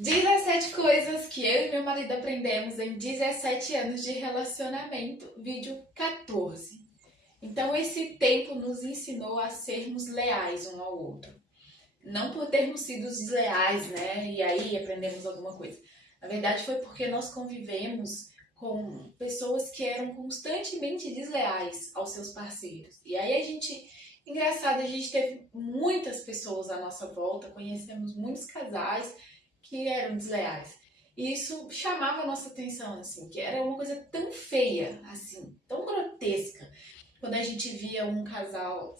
17 coisas que eu e meu marido aprendemos em 17 anos de relacionamento, vídeo 14. Então, esse tempo nos ensinou a sermos leais um ao outro. Não por termos sido desleais, né? E aí aprendemos alguma coisa. Na verdade, foi porque nós convivemos com pessoas que eram constantemente desleais aos seus parceiros. E aí engraçado, a gente teve muitas pessoas à nossa volta, conhecemos muitos casais que eram desleais. E isso chamava a nossa atenção, assim, que era uma coisa tão feia, assim, tão grotesca. Quando a gente via um casal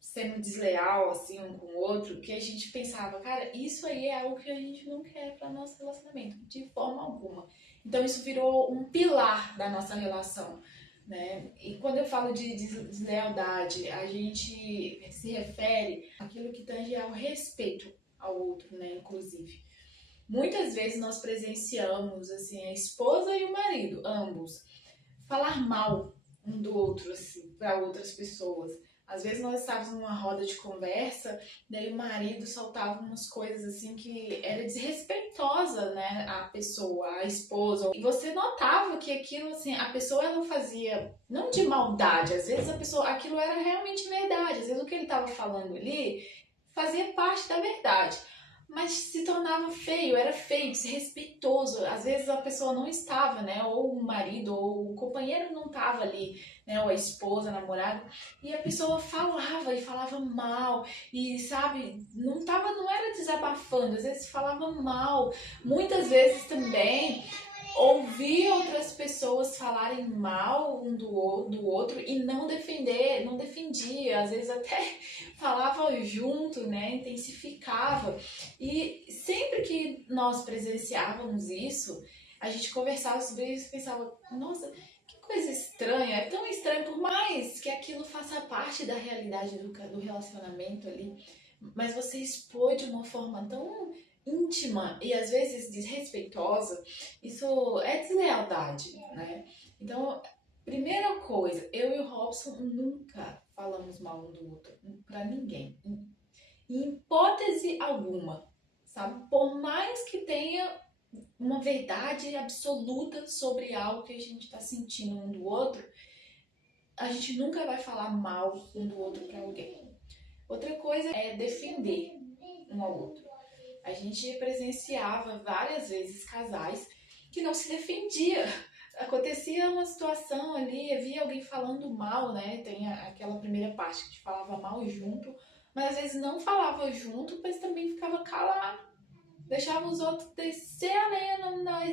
sendo desleal, assim, um com o outro, que a gente pensava, cara, isso aí é algo que a gente não quer para nosso relacionamento, de forma alguma. Então isso virou um pilar da nossa relação, né? E quando eu falo de deslealdade, a gente se refere àquilo que tange ao respeito ao outro, né, inclusive. Muitas vezes nós presenciamos, assim, a esposa e o marido, ambos, falar mal um do outro, assim, para outras pessoas. Às vezes nós estávamos numa roda de conversa, daí o marido soltava umas coisas assim que era desrespeitosa, né, a pessoa, a esposa. E você notava que aquilo, assim, a pessoa ela fazia, não de maldade, às vezes a pessoa, aquilo era realmente verdade. Às vezes o que ele estava falando ali fazia parte da verdade, mas se tornava feio, era feio, desrespeitoso. Às vezes a pessoa não estava, né? Ou o marido, ou o companheiro não estava ali, né? Ou a esposa, a namorada. E a pessoa falava e falava mal. E, sabe, não era desabafando, às vezes falava mal. Muitas vezes também ouvir outras pessoas falarem mal um do outro e não defender, não defendia, às vezes até falava junto, né, intensificava. E sempre que nós presenciávamos isso, a gente conversava sobre isso e pensava, nossa, que coisa estranha, é tão estranho, por mais que aquilo faça parte da realidade do relacionamento ali, mas você expor de uma forma tão íntima e às vezes desrespeitosa, isso é deslealdade, né? Então, primeira coisa, eu e o Robson nunca falamos mal um do outro, pra ninguém, em hipótese alguma, sabe? Por mais que tenha uma verdade absoluta sobre algo que a gente está sentindo um do outro, a gente nunca vai falar mal um do outro para alguém. Outra coisa é defender um ao outro. A gente presenciava várias vezes casais que não se defendia. Acontecia uma situação ali, havia alguém falando mal, né? Tem aquela primeira parte que te falava mal junto, mas às vezes não falava junto, mas também ficava calado. Deixava os outros descer a lenha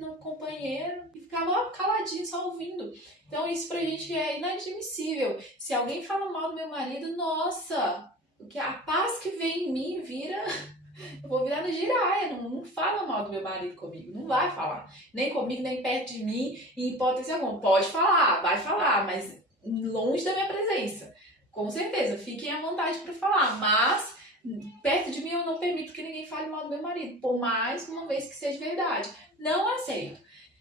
no companheiro e ficava caladinho só ouvindo. Então isso pra gente é inadmissível. Se alguém fala mal do meu marido, nossa, porque a paz que vem em mim vira, eu vou virar no giraia. Não fala mal do meu marido comigo, não vai falar. Nem comigo, nem perto de mim, em hipótese alguma. Pode falar, vai falar, mas longe da minha presença. Com certeza, fiquem à vontade para falar, mas perto de mim eu não permito que ninguém fale mal do meu marido, por mais uma vez que seja verdade. Não aceito.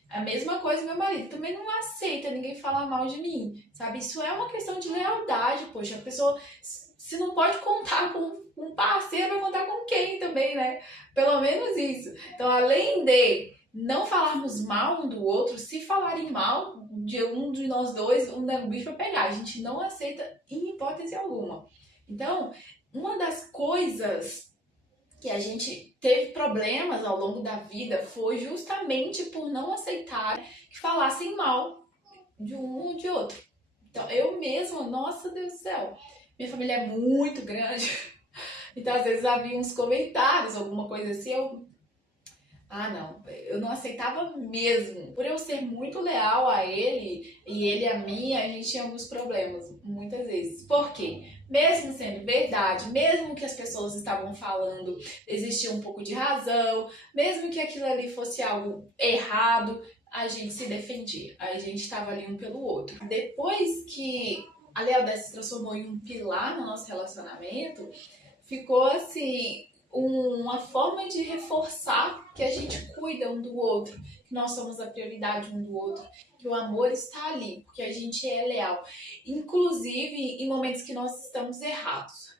A mesma coisa meu marido também não aceita ninguém falar mal de mim, sabe? Isso é uma questão de lealdade, poxa. A pessoa, se não pode contar com um parceiro, vai contar com quem também, né? Pelo menos isso. Então, além de não falarmos mal um do outro, se falarem mal de um de nós dois, um bicho vai pegar. A gente não aceita em hipótese alguma. Então, uma das coisas que a gente teve problemas ao longo da vida foi justamente por não aceitar que falassem mal de um ou de outro. Então, eu mesma, nossa Deus do céu, minha família é muito grande, então às vezes havia uns comentários, alguma coisa assim, não, eu não aceitava mesmo. Por eu ser muito leal a ele e ele a mim, a gente tinha alguns problemas, muitas vezes. Por quê? Mesmo sendo verdade, mesmo que as pessoas estavam falando, existia um pouco de razão, mesmo que aquilo ali fosse algo errado, a gente se defendia. A gente estava ali um pelo outro. Depois que a lealdade se transformou em um pilar no nosso relacionamento, ficou assim uma forma de reforçar que a gente cuida um do outro, que nós somos a prioridade um do outro, que o amor está ali, porque a gente é leal, inclusive em momentos que nós estamos errados.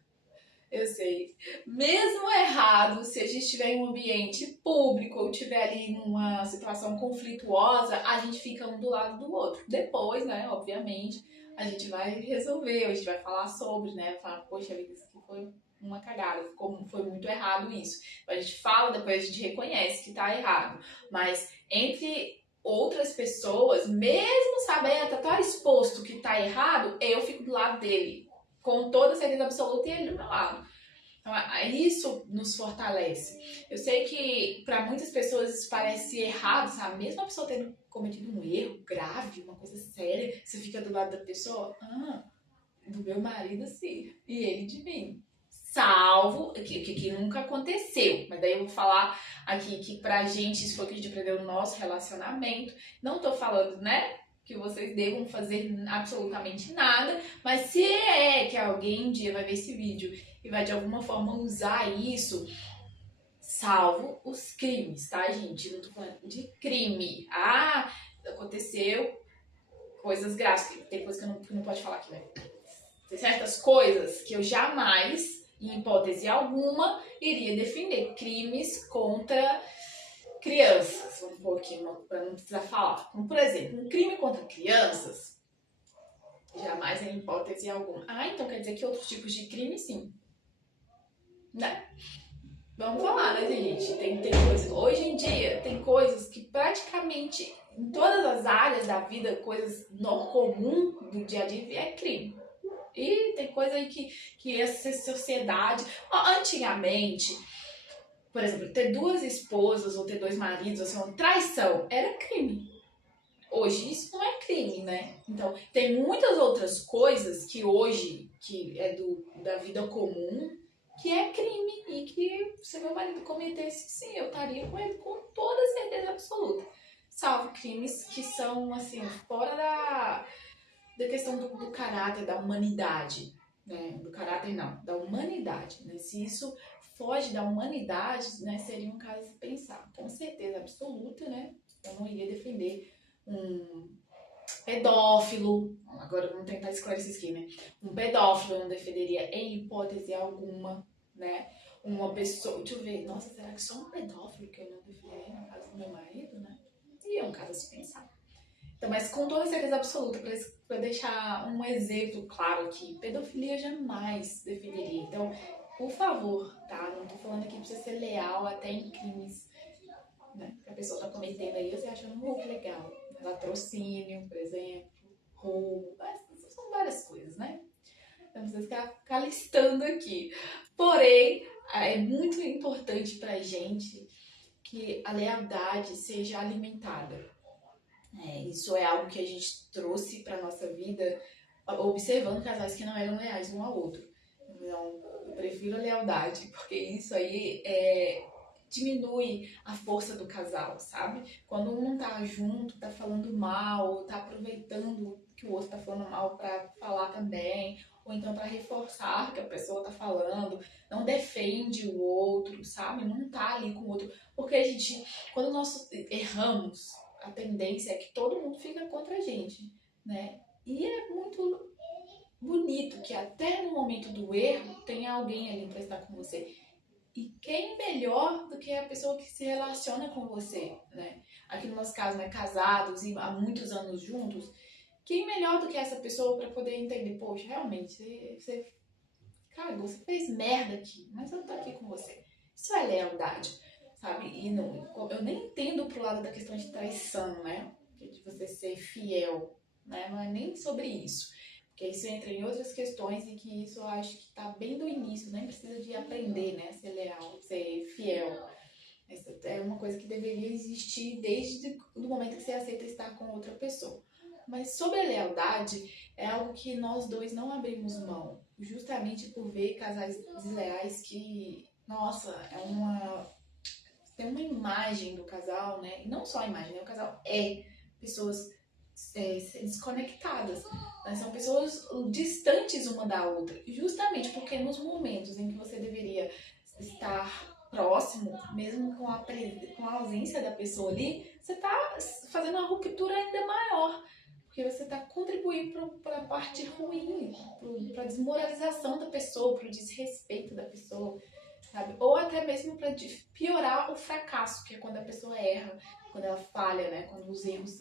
Eu sei. Mesmo errado, se a gente estiver em um ambiente público ou estiver ali numa situação conflituosa, a gente fica um do lado do outro. Depois, né, obviamente, a gente vai resolver, a gente vai falar sobre, né, falar, poxa vida, isso aqui foi uma cagada, foi muito errado isso. A gente fala, depois a gente reconhece que tá errado. Mas entre outras pessoas, mesmo sabendo, tá exposto que tá errado, eu fico do lado dele com toda certeza absoluta e ele do meu lado. Então, isso nos fortalece. Eu sei que para muitas pessoas isso parece errado, sabe? Mesmo a pessoa tendo cometido um erro grave, uma coisa séria, você fica do lado da pessoa, do meu marido sim, e ele de mim. Salvo, que nunca aconteceu, mas daí eu vou falar aqui que pra gente isso foi o que a gente aprendeu no nosso relacionamento. Não tô falando, né, que vocês devam fazer absolutamente nada, mas se é que alguém um dia vai ver esse vídeo e vai de alguma forma usar isso, salvo os crimes, tá, gente? Não tô falando de crime. Aconteceu coisas graves, tem coisa que não pode falar aqui, né? Tem certas coisas que eu jamais, em hipótese alguma, iria defender. Crimes contra crianças, vamos pôr aqui para não precisar falar. Como, por exemplo, um crime contra crianças, jamais em hipótese alguma. Então quer dizer que outros tipos de crime, sim. Né? Vamos falar, né, gente? Tem coisas. Hoje em dia, tem coisas que praticamente em todas as áreas da vida, coisas não comum do dia a dia, é crime. E tem coisa aí que essa sociedade... Antigamente, por exemplo, ter duas esposas ou ter dois maridos, assim, uma traição, era crime. Hoje isso não é crime, né? Então, tem muitas outras coisas que hoje, que é da vida comum, que é crime e que se meu marido cometesse, sim, eu estaria com ele com toda certeza absoluta. Salvo crimes que são, assim, fora da questão do caráter, da humanidade, né? Do caráter não, da humanidade, né? Se isso foge da humanidade, né, seria um caso de pensar. Com certeza absoluta, né? Eu não iria defender um pedófilo, agora vamos tentar esclarecer isso aqui, né? Um pedófilo eu não defenderia em hipótese alguma, né? Uma pessoa, deixa eu ver, nossa, será que só um pedófilo que eu não defenderia no caso do meu marido, né? E é um caso a se pensar. Então, mas com toda certeza absoluta, para deixar um exemplo claro aqui, pedofilia jamais defenderia. Então, por favor, tá? Não tô falando aqui pra você ser leal até em crimes, né, que a pessoa tá cometendo aí, você acha muito legal. Latrocínio, por exemplo, roubo, são várias coisas, né? Não precisa ficar listando aqui. Porém, é muito importante pra gente que a lealdade seja alimentada. Isso é algo que a gente trouxe para nossa vida observando casais que não eram leais um ao outro. Então, eu prefiro a lealdade, porque isso aí diminui a força do casal, sabe? Quando um tá junto, tá falando mal, tá aproveitando que o outro tá falando mal para falar também, ou então para reforçar o que a pessoa tá falando, não defende o outro, sabe? Não tá ali com o outro. Porque a gente, quando nós erramos, a tendência é que todo mundo fica contra a gente, né? E é muito bonito que até no momento do erro tenha alguém ali para estar com você. E quem melhor do que a pessoa que se relaciona com você, né? Aqui no nosso caso, né, casados e há muitos anos juntos, quem melhor do que essa pessoa para poder entender, poxa, realmente, cara, você fez merda aqui, mas eu tô aqui com você. Isso é lealdade, sabe? E não, eu nem entendo pro lado da questão de traição, né? De você ser fiel, né? Não é nem sobre isso. Porque isso entra em outras questões e que isso eu acho que tá bem do início, nem precisa de aprender, né? Ser leal, ser fiel. Essa é uma coisa que deveria existir desde o momento que você aceita estar com outra pessoa. Mas sobre a lealdade, é algo que nós dois não abrimos mão. Justamente por ver casais desleais que, nossa, tem uma imagem do casal, né? E não só a imagem, né? O casal é pessoas desconectadas, né? São pessoas distantes uma da outra. Justamente porque nos momentos em que você deveria estar próximo, mesmo com a ausência da pessoa ali, você tá fazendo uma ruptura ainda maior. porque você está contribuindo para a parte ruim, para a desmoralização da pessoa, para o desrespeito da pessoa, sabe? Ou até mesmo para piorar o fracasso, que é quando a pessoa erra, quando ela falha, né? Quando os erros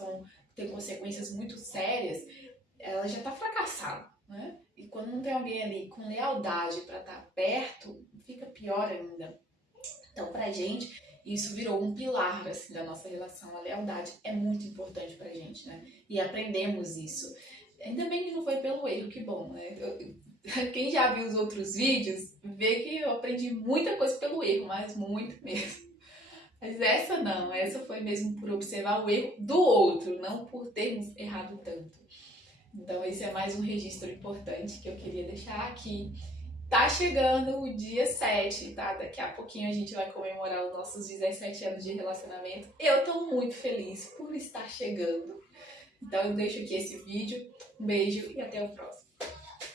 têm consequências muito sérias, ela já está fracassada, né? E quando não tem alguém ali com lealdade para estar perto, fica pior ainda. Então, pra gente, isso virou um pilar assim, da nossa relação. A lealdade é muito importante pra gente, né? E aprendemos isso. Ainda bem que não foi pelo erro, que bom, né? Quem já viu os outros vídeos, vê que eu aprendi muita coisa pelo erro, mas muito mesmo. Mas essa não, essa foi mesmo por observar o erro do outro, não por termos errado tanto. Então esse é mais um registro importante que eu queria deixar aqui. Tá chegando o dia 7, tá? Daqui a pouquinho a gente vai comemorar os nossos 17 anos de relacionamento. Eu tô muito feliz por estar chegando. Então eu deixo aqui esse vídeo. Um beijo e até o próximo.